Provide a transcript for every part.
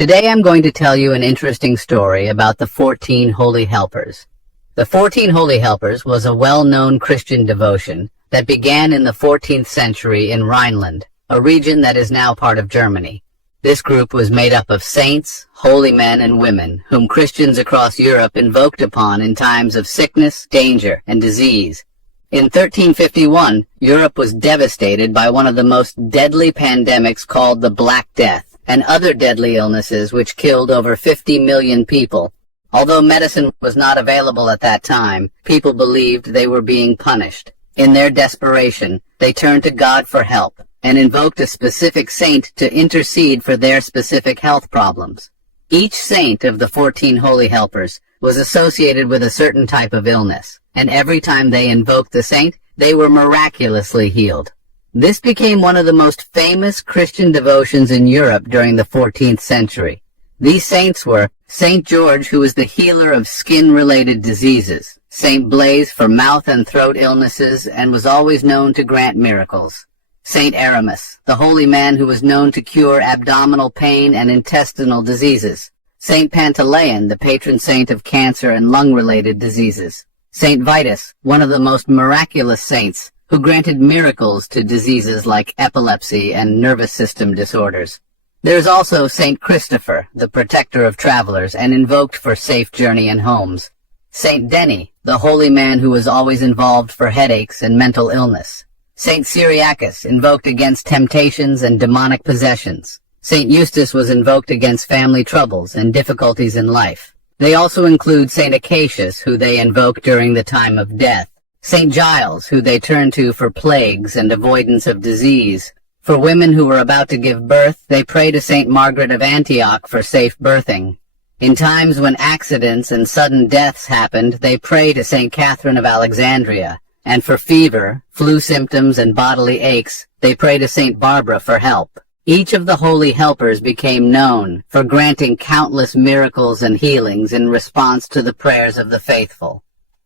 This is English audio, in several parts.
Today I'm going to tell you an interesting story about the 14 Holy Helpers. The 14 Holy Helpers was a well-known Christian devotion that began in the 14th century in Rhineland, a region that is now part of Germany. This group was made up of saints, holy men and women, whom Christians across Europe invoked upon in times of sickness, danger, and disease. In 1351, Europe was devastated by one of the most deadly pandemics called the Black Death, and other deadly illnesses which killed over 50 million people. Although medicine was not available at that time, people believed they were being punished. In their desperation, they turned to God for help and invoked a specific saint to intercede for their specific health problems. Each saint of the 14 Holy Helpers was associated with a certain type of illness, and every time they invoked the saint, they were miraculously healed. This became one of the most famous Christian devotions in Europe during the 14th century. These saints were Saint George, who was the healer of skin-related diseases, Saint Blaise for mouth and throat illnesses and was always known to grant miracles, Saint Aramis, the holy man who was known to cure abdominal pain and intestinal diseases, Saint Pantaleon, the patron saint of cancer and lung-related diseases, Saint Vitus, one of the most miraculous saints, who granted miracles to diseases like epilepsy and nervous system disorders. There is also Saint Christopher, the protector of travelers and invoked for safe journey and homes, Saint Denis, the holy man who was always involved for headaches and mental illness, Saint Cyriacus, invoked against temptations and demonic possessions. Saint Eustace was invoked against family troubles and difficulties in life. They also include Saint Acacius, who they invoke during the time of death, Saint Giles, who they turn to for plagues and avoidance of disease. For women who were about to give birth, they pray to Saint Margaret of Antioch for safe birthing. In times when accidents and sudden deaths happened, they pray to Saint Catherine of Alexandria. And for fever, flu symptoms, and bodily aches, they pray to Saint Barbara for help. Each of the Holy Helpers became known for granting countless miracles and healings in response to the prayers of the faithful.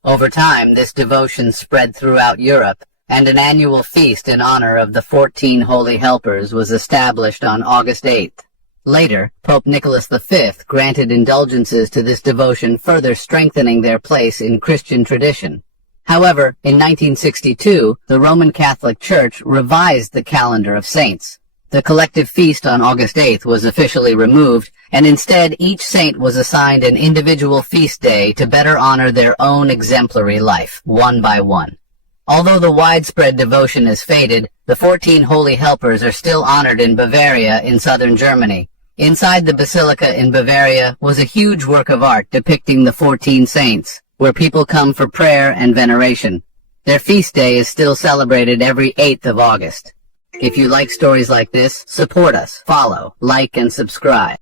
Over time, this devotion spread throughout Europe, and an annual feast in honor of the 14 Holy Helpers was established on August 8th. Later, Pope Nicholas V granted indulgences to this devotion, further strengthening their place in Christian tradition. However, in 1962, the Roman Catholic Church revised the calendar of saints. The collective feast on August 8th was officially removed, and instead each saint was assigned an individual feast day to better honor their own exemplary life, one by one. Although the widespread devotion has faded, the 14 Holy Helpers are still honored in Bavaria in southern Germany. Inside the basilica in Bavaria was a huge work of art depicting the 14 saints, where people come for prayer and veneration. Their feast day is still celebrated every 8th of August. If you like stories like this, support us, follow, like, and subscribe.